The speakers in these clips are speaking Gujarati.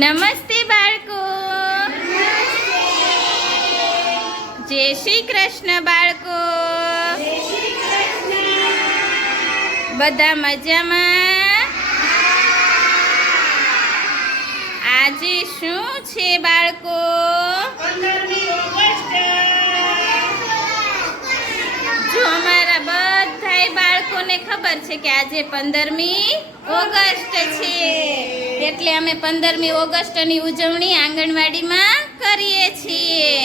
નમસ્તે બાળકો. જય શ્રી કૃષ્ણ બાળકો. બધા મજામાં? આજે શું છે બાળકો? 15મી ઓગસ્ટ. જો અમારા બધાય બાળકોને ખબર છે કે આજે 15મી ઓગસ્ટ છે, એટલે અમે 15મી ઓગસ્ટની ઉજવણી આંગણવાડીમાં કરીએ છીએ.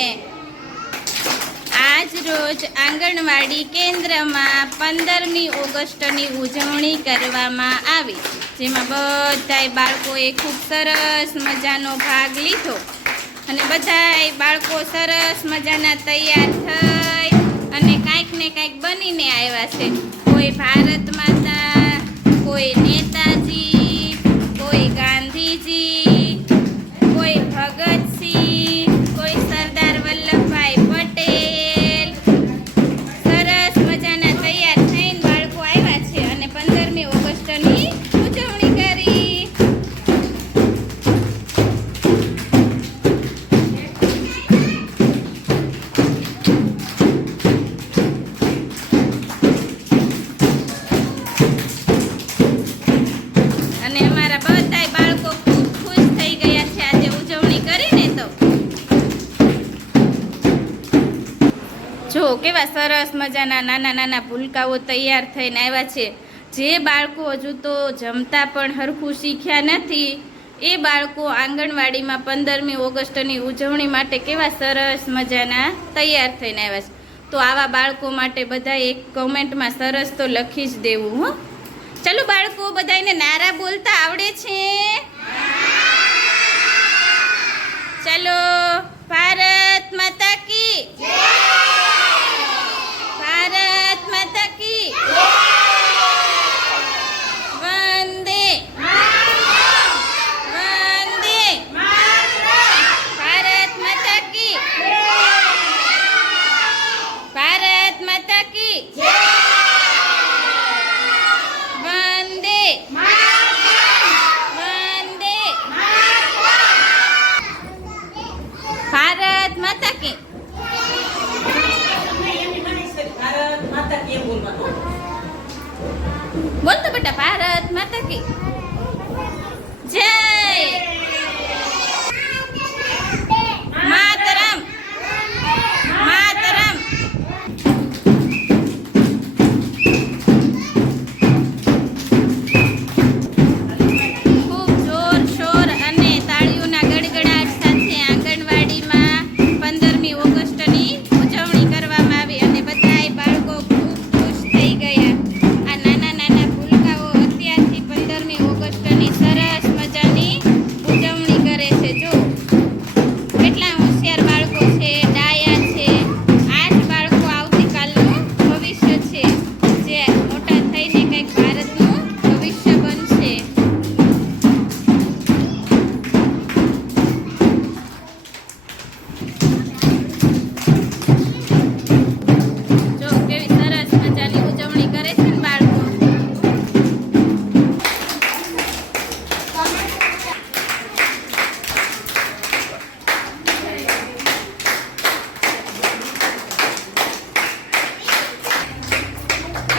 આજ રોજ આંગણવાડી કેન્દ્રમાં 15મી ઓગસ્ટની ઉજવણી કરવામાં આવી, જેમાં બધાય બાળકોએ ખૂબ સરસ મજાનો ભાગ લીધો અને બધાય બાળકો સરસ મજાના તૈયાર થઈ અને કાંઈક ને કાંઈક બનીને આવ્યા છે. કોઈ ભારત માતા, કોઈ નેતાજી, કોઈ ગાંધીજી, કોઈ ભગતસિંહ, કોઈ સરદાર વલ્લભભાઈ પટેલ. સરસ મજાના તૈયાર થઈને બાળકો આવ્યા છે અને 15મી ઓગસ્ટની ઉજવણી કરી. અને અમારા બધાય બાળકો ખૂબ ખુશ થઈ ગયા છે આજે ઉજવણી કરીને. તો જો કેવા સરસ મજાના નાના નાના ભૂલકાઓ તૈયાર થઈને આવ્યા છે. જે બાળકો હજુ તો જમતા પણ હરખું શીખ્યા નથી, એ બાળકો આંગણવાડીમાં 15મી ઓગસ્ટની ઉજવણી માટે કેવા સરસ મજાના તૈયાર થઈને આવ્યા છે. તો આવા બાળકો માટે બધા એક કોમેન્ટમાં સરસ તો લખી જ દેવું હો. ચાલો બાળકો, બધાને નારા બોલતા આવડે છે? ચાલો, ભારત માતા કી જય! ભારત માતા કી જય! વંદે વંદે ભારત માતા કી જય! ભારત માતા કી જય! વંદે વંદે ભારત માતા કી. ભારત માતા કી બોલવાનું. બોલ તો બેટા, ભારત માતા કી જય! માતરમ માતરમ. ખૂબ જોરશોર અને તાળીઓના ગડગડાટ સાથે આંગણવાડીમાં 15મી ઓગસ્ટની ઉજવણી કરવામાં આવી અને બધાય બાળકો ખૂબ ખુશ થઈ ગયા. આ નાના નાના ભૂલકાઓ અત્યારથી 15મી ઓગસ્ટની સરસ મજાની ઉજવણી કરે છે. જો કેટલા હોશિયાર બાળકો છે, ડાયા છે. આ જ બાળકો આવતીકાલનું ભવિષ્ય છે, જે મોટા થઈને કંઈક ભારતનું ભવિષ્ય બનશે. જો કેવી સરસ મજાની ઉજવણી કરે છે ને બાળકો.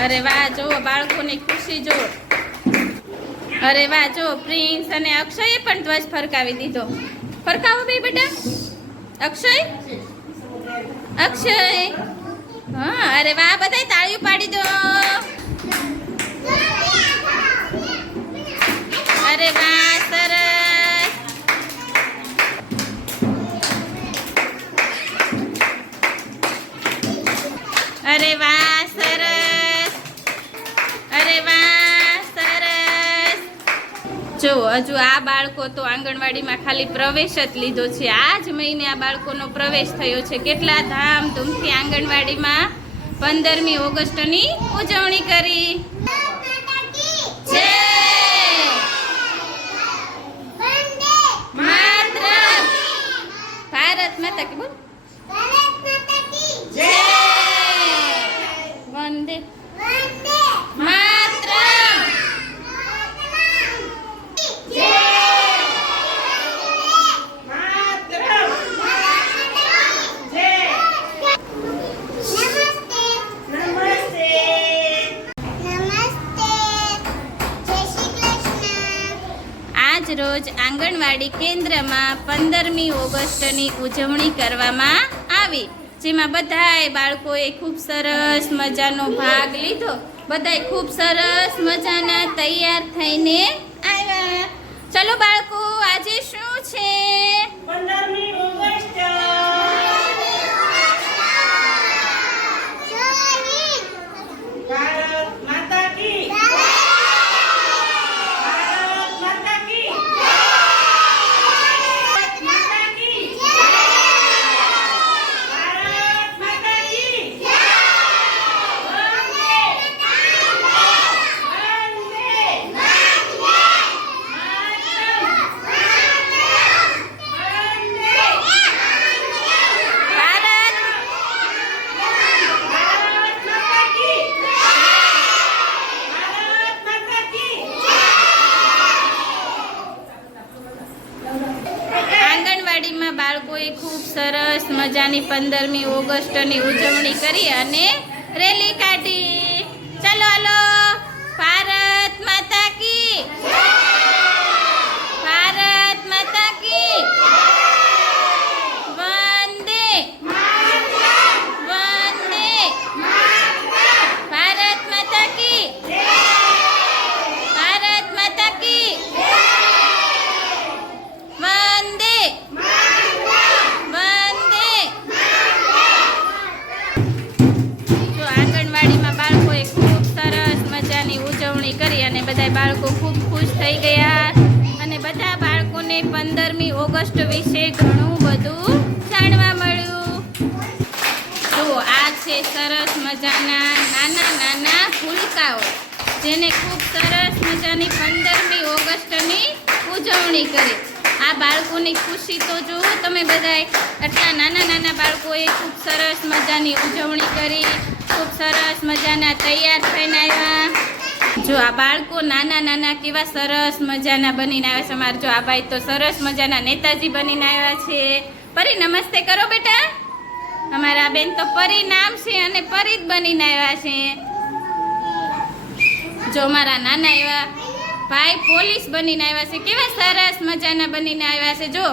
અરે વાહ, જો બાળકોની ખુશી જો. અરે વાહ, જો પ્રિન્સ અને અક્ષયે પણ ધ્વજ ફરકાવી દીધો. ફરકાવો બે બેટા. અક્ષય અક્ષય હા, અરે વાહ, બધાય તાળીઓ પાડી દો. અરે વાહ, સરસ. અરે વાહ, સરસ. અરે વાહ, સરસ. જો હજુ આ બાળકો તો આંગણવાડીમાં ખાલી પ્રવેશ જ લીધો છે. આ જ મહિને આ બાળકોનો પ્રવેશ થયો છે. કેટલા ધામધૂમથી આંગણવાડીમાં 15મી ઓગસ્ટની ઉજવણી કરી. જય! માતરમ! ભારત માતા કી બોલ. જય! વંદે માતરમ! જય! આંગણવાડી કેન્દ્રમાં 15મી ઓગસ્ટની ઉજવણી કરવામાં આવી, જેમાં બધાય બાળકોએ ખૂબ સરસ મજાનો ભાગ લીધો. બધાય ખૂબ સરસ મજાના તૈયાર થઈને આવ્યા. ચલો બાળકો, આજે શું છે? 15મી ઓગસ્ટ. ભારત માતા કી જય. ભારત માતા કી જય. ભારત માતા કી જય. ભારત માતા કી જય. વંદે આંગણવાડીમાં બાળકોએ ખૂબ સરસ મજાની 15મી ઓગસ્ટની ઉજવણી કરી અને રેલી કાઢી. ચલો હાલો, ભારત માતા કી જય. ભારત માતા કી જય. વંદે વંદે ભારત માતા કી જય. ભારત માતા કી જય. વંદે વંદે. જો આંગણવાડીમાં બાળકોએ ખૂબ સરસ મજાની ઉજવણી કરી અને બધા બાળકો ખૂબ ખુશ થઈ ગયા અને બધા બાળકોને 15મી ઓગસ્ટ વિશે ઘણું બધું જાણવા મળ્યું. જો આ છે સરસ મજાના નાના નાના ભૂલકાઓ, જેને ખૂબ સરસ મજાની 15મી ઓગસ્ટની ઉજવણી કરી. આ બાળકોની ખુશી તો જુઓ તમે બધાય. આટલા નાના નાના બાળકોએ ખૂબ સરસ મજાની ઉજવણી કરી, ખૂબ સરસ મજાના તૈયાર થઈને આવ્યા. જો આ બાળકો નાના નાના કેવા સરસ મજાના બનીને આવ્યા છે. અમારે જો આ ભાઈ તો સરસ મજાના નેતાજી બનીને આવ્યા છે. પરી નમસ્તે કરો બેટા. અમારા બેન તો પરી નામ છે અને પરી જ બનીને આવ્યા છે. જો અમારા નાના એવા ભાઈ પોલીસ બનીને આવ્યા છે. કેવા સરસ મજાના બનીને આવ્યા છે. જો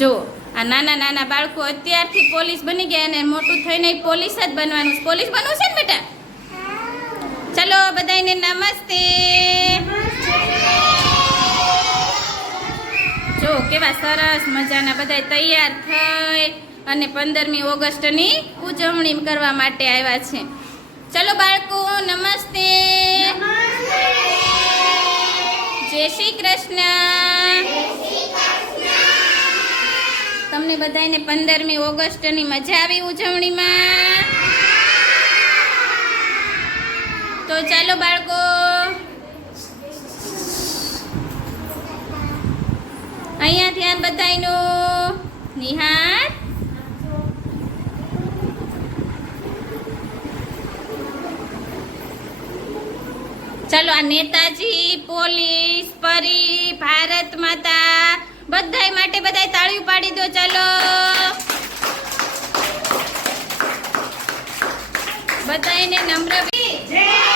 જો આ નાના નાના બાળકો અત્યારથી પોલીસ બની ગયા અને મોટું થઈને પોલીસ જ બનવાનું છે. પોલીસ બનવું છે ને બેટા? ચલો બધાને નમસ્તે. જો કેવા સરસ મજાના બધા તૈયાર થઈ અને 15મી ઓગસ્ટની ઉજવણી કરવા માટે આવ્યા છે. ચલો બાળકો નમસ્તે. જય શ્રી કૃષ્ણ. તમને બધાને 15મી ઓગસ્ટની મજા આવી ઉજવણીમાં? તો ચાલો બાળકો, અહીંયા ધ્યાન બધાયનું. નિહાળ. ચાલો આ નેતાજી, પોલીસ, પરી, ભારત માતા બધાય માટે બધાય તાળીઓ પાડી દો. ચાલો બધાયને નમ્ર જય.